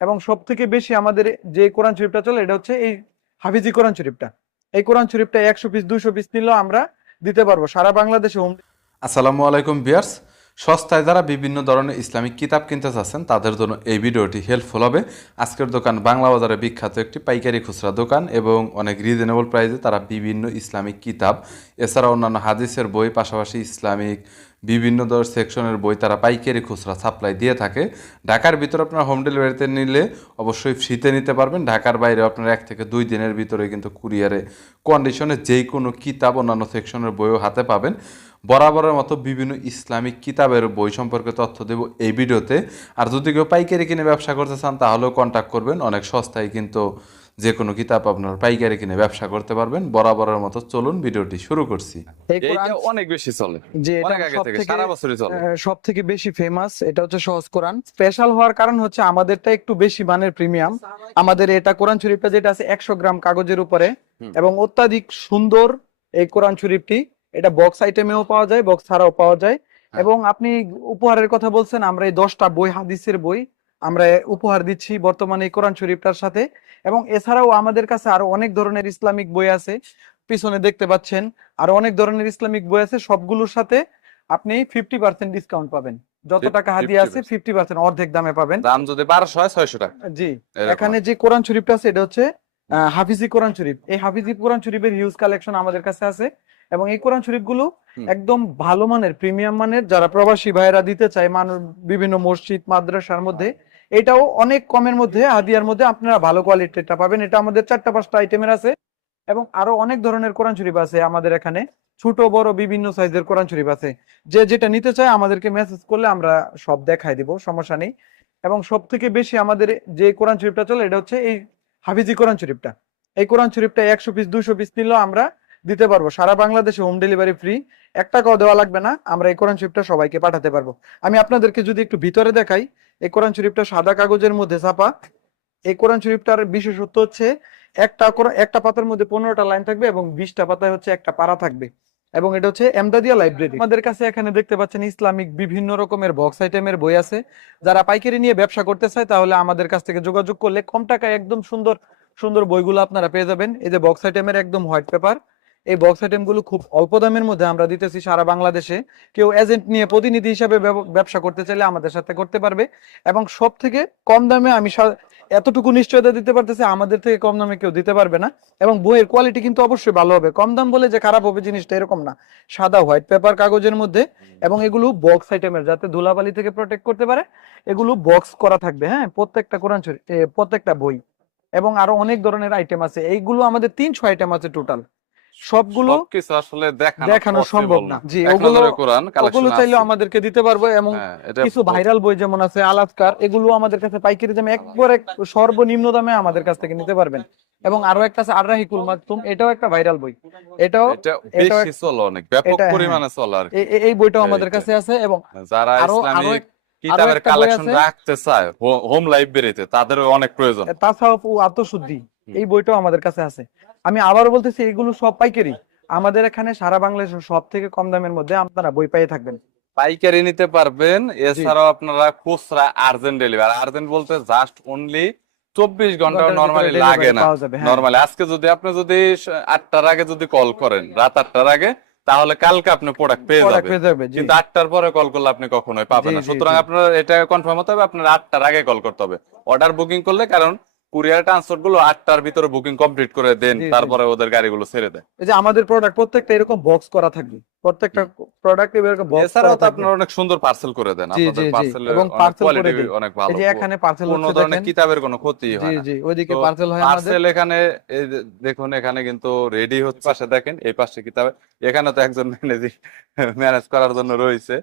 এবং সব থেকে বেশি আমাদের যে কোরআন শরীফটা চলে এটা হচ্ছে এই হাফিজি কোরআন শরীফটা। এই কোরআন শরীফটা 100 পিস 200 পিস নিলেও আমরা দিতে পারবো সারা বাংলাদেশে হোম। আসসালামু আলাইকুম ভিউয়ার্স। সস্তায় যারা বিভিন্ন ধরনের ইসলামিক কিতাব কিনতে চাচ্ছেন তাদের জন্য এই ভিডিওটি হেল্পফুল হবে। আজকের দোকান বাংলা বাজারে বিখ্যাত একটি পাইকারি খুচরা দোকান এবং অনেক রিজনেবল প্রাইসে তারা বিভিন্ন ইসলামিক কিতাব এছাড়া অন্যান্য হাদিসের বই পাশাপাশি ইসলামিক বিভিন্ন ধরনের সেকশনের বই তারা পাইকারি খুচরা সাপ্লাই দিয়ে থাকে। ঢাকার ভিতরে আপনারা হোম ডেলিভারিতে নিলে অবশ্যই ফ্রিতে নিতে পারবেন। ঢাকার বাইরে আপনারা 1 থেকে 2 দিনের ভিতরে কিন্তু কুরিয়ারে কন্ডিশনে যেই কোনো কিতাব অন্যান্য সেকশনের বইও হাতে পাবেন। বরাবরের মতো বিভিন্ন ইসলামিক কিতাবের বই সম্পর্কে তথ্য দেব এই ভিডিওতে। আর যদি কেউ পাইকারি কিনে ব্যবসা করতে চান তাহলেও কন্ট্যাক্ট করবেন, অনেক সস্তায় কিন্তু যে কোনো কিতাব আপনারা পাইকারি কিনে ব্যবসা করতে পারবেন। বরাবরের মতো চলুন ভিডিওটি শুরু করছি। এই কোরআন এইটা অনেক বেশি চলে, যে অনেক আগে থেকে, সারা বছরই চলে। সব থেকে বেশি ফেমাস এটা হচ্ছে সহজ কোরআন। স্পেশাল হওয়ার কারণ হচ্ছে আমাদেরটা একটু বেশি মানের প্রিমিয়াম। আমাদের এটা কোরআন শরীফটা যেটা আছে 100 গ্রাম কাগজের উপরে এবং অত্যাধিক সুন্দর এই কোরআন শরীফটি। এটা বক্স আইটেমেও পাওয়া যায়, বক্স ছাড়াও পাওয়া যায়। এবং আপনি উপহারের কথা বলছেন, আমরা এই 10টা বই হাদিসের বই আমরা উপহার দিচ্ছি বর্তমানে এই কোরআন শরীফটার সাথে। এবং এছাড়াও আমাদের কাছে আরো অনেক ধরনের ইসলামিক বই আছে, পিছনে দেখতে পাচ্ছেন আরো অনেক ধরনের ইসলামিক বই আছে। সবগুলোর সাথে আপনি 50% ডিসকাউন্ট পাবেন। যত টাকা হাদিয়া আছে 50% অর্ধেক দামে পাবেন। দাম যদি 1200 হয় 600 টাকা। জি, এরকম। এখানে যে কোরআন শরীফটা আছে এটা হচ্ছে হাফিজি কোরআন শরীফ। এই হাফিজি কোরআন শরীফের হিউজ কালেকশন আমাদের কাছে আছে এবং এই কোরআন শরীফগুলো একদম ভালো মানের প্রিমিয়াম মানের। যারা প্রবাসী ভাইয়েরা দিতে চায় মানুষ বিভিন্ন মসজিদ মাদ্রাসার মধ্যে, এটাও অনেক কমের মধ্যে হাদিয়ার মধ্যে আপনারা ভালো কোয়ালিটিটা পাবেন। এটা আমাদের 4-5টা আইটেমের আছে এবং আরো অনেক ধরনের কোরআন শরীফ আছে আমাদের এখানে। ছোট বড় বিভিন্ন সাইজের কোরআন শরীফ আছে। যে যেটা নিতে চায় আমাদেরকে মেসেজ করলে আমরা সব দেখাই দিব, সমস্যা নেই। এবং সব থেকে বেশি আমাদের যে কোরআন শরীফটা চলে এটা হচ্ছে এই হাফিজি কোরআন শরীফটা। এই কোরআন শরীফটা 100 পিস 200 পিস নিলেও আমরা দিতে পারবো সারা বাংলাদেশে হোম ডেলিভারি ফ্রি। 1 টাকাও দেওয়া লাগবে না, আমরা এই কোরআন শরীফটা সবাইকে পাঠাতে পারবো। আমি আপনাদেরকে যদি একটু ভিতরে দেখাই, এই কোরআন শরীফটা সাদা কাগজের মধ্যে ছাপা। এই কোরআন শরীফটার বিশেষত্ব হচ্ছে একটা পাতার মধ্যে 15টা লাইন থাকবে এবং 20টা পাতায় হচ্ছে একটা পারা থাকবে। এবং এটা হচ্ছে এমদাদিয়া লাইব্রেরি। আমাদের কাছে এখানে দেখতে পাচ্ছেন ইসলামিক বিভিন্ন রকমের বক্স আইটেমের বই আছে। যারা পাইকারি নিয়ে ব্যবসা করতে চায় তাহলে আমাদের কাছ থেকে যোগাযোগ করলে কম টাকায় একদম সুন্দর সুন্দর বইগুলো আপনারা পেয়ে যাবেন। এই যে বক্স আইটেমের একদম হোয়াইট পেপার, এই বক্স আইটেম গুলো খুব অল্প দামের মধ্যে আমরা দিতেছি সারা বাংলাদেশে। কেউ এজেন্ট নিয়ে প্রতিনিধি হিসাবে ব্যবসা করতে চাইলে আমাদের সাথে করতে পারবে। এবং সব থেকে কম দামে আমি এতটুকু নিশ্চয়তা দিতে পারতেছি, আমাদের থেকে কম দামে কেউ দিতে পারবে না। এবং বইয়ের কোয়ালিটি কিন্তু অবশ্যই ভালো হবে। কম দাম বলে যে খারাপ হবে জিনিসটা এরকম না। সাদা হোয়াইট পেপার কাগজের মধ্যে এবং এগুলো বক্স আইটেমের, যাতে ধুলাবালি থেকে প্রোটেক্ট করতে পারে। এগুলো বক্স করা থাকবে, হ্যাঁ, প্রত্যেকটা কোরআন শরীফ প্রত্যেকটা বই। এবং আরো অনেক ধরনের আইটেম আছে। এইগুলো আমাদের 300 আইটেম আছে টোটাল। সবগুলো সবকিছু আসলে দেখানো সম্ভব না। জি, ওগুলো চাইলেও আমাদেরকে দিতে পারবো। এবং কিছু ভাইরাল বই যেমন আছে আলাস্কার, এগুলো আমাদের কাছে পাইকারি দামে একবারে সর্বনিম্ন দামে আমাদের কাছ থেকে নিতে পারবেন। এবং আরো একটা আছে আর রাহিকুল মাকতুম, এটাও একটা ভাইরাল বই। এটাও বেশি চলে, অনেক ব্যাপক পরিমাণে চলে আর কি। এই বইটাও আমাদের কাছে আছে। এবং যারা ইসলামিক কিতাবের কালেকশন রাখতে চায় হোম লাইব্রেরিতে তাদের অনেক প্রয়োজন। তাছাড়াও আত্মশুদ্ধি, এই বইটাও আমাদের কাছে আছে। আমি আবারও বলতেছি এগুলো সব পাইকারি। আমাদের এখানে সারা বাংলাদেশের সব থেকে কম দামের মধ্যে আপনারা বই পেয়ে থাকবেন। পাইকারি নিতে পারবেন। এছাড়াও আপনারা খুচরা আর্জেন্ট ডেলিভারি, আর্জেন্ট বলতে জাস্ট অনলি 24 ঘন্টা নরমালি লাগে না। নরমালি আজকে যদি আপনি 8টার আগে যদি কল করেন, রাত 8টার আগে, তাহলে কালকে আপনি প্রোডাক্ট পেয়ে যাবেন। কিন্তু 8টার পরে কল করলে আপনি কখনোই পাবেন না। সুতরাং আপনার এটা কনফার্ম হতে হবে, আপনার 8টার আগে কল করতে হবে অর্ডার বুকিং করলে। কারণ কুরিয়ার ট্রান্সপোর্ট গুলো 8টার ভিতরে বুকিং কমপ্লিট করে দেন, তারপরে ওদের গাড়িগুলো ছেড়ে দেয়। এই যে আমাদের প্রোডাক্ট প্রত্যেকটা এরকম বক্স করা থাকবে, প্রত্যেকটা প্রোডাক্ট এরকম বক্স করা থাকবে। আপনারা অনেক সুন্দর পার্সেল করে দেন। আপনাদের পার্সেলের এবং পার্সেল করে কোয়ালিটি অনেক ভালো। এই যে এখানে পার্সেল কোনো ধরনের কিতাবের কোনো ক্ষতি হয় না। জি, ওইদিকে পার্সেল হয় আমাদের। পার্সেল এখানে দেখুন, এখানে কিন্তু রেডি হচ্ছে। পাশে দেখেন, এই পাশে কিতাব, এখানে তো একজন ম্যানেজ করার জন্য রয়েছে।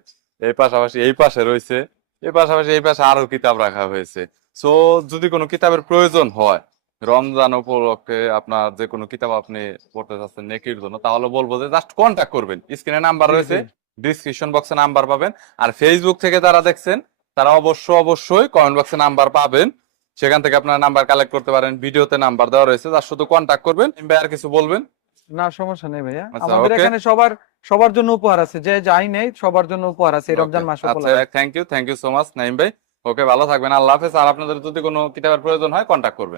এই পাশাপাশি এই পাশে রয়েছে, এই পাশাপাশি এই পাশে আরো কিতাব রাখা হয়েছে। সো যদি কোনো কিতাবের প্রয়োজন হয় রমজান উপলক্ষে, আপনার যে কোনো কিতাব আপনি পড়তে চাচ্ছেন নেকির জন্য, তাহলে বলবো যে জাস্ট কন্ট্যাক্ট করবেন। স্ক্রিনে নাম্বার রয়েছে, ডিসক্রিপশন বক্সে নাম্বার পাবেন। আর ফেসবুক থেকে যারা দেখছেন তারা অবশ্যই কমেন্ট বক্সে নাম্বার পাবেন, সেখান থেকে আপনারা নাম্বার কালেক্ট করতে পারেন। ভিডিওতে নাম্বার দেওয়া রয়েছে, তার শুধু কন্ট্যাক্ট করবেন। আর কিছু বলবেন? না, সমস্যা নেই ভাইয়া। আমাদের এখানে সবার জন্য উপহার আছে, যে যাই নেই সবার জন্য উপহার আছে রমজান মাস উপলক্ষে। Thank you so much Naim ভাই। ওকে, ভালো থাকবেন, আল্লাহ হাফেজ। আর আপনাদের যদি কোনো কিতাবের প্রয়োজন হয় কন্ট্যাক্ট করবেন।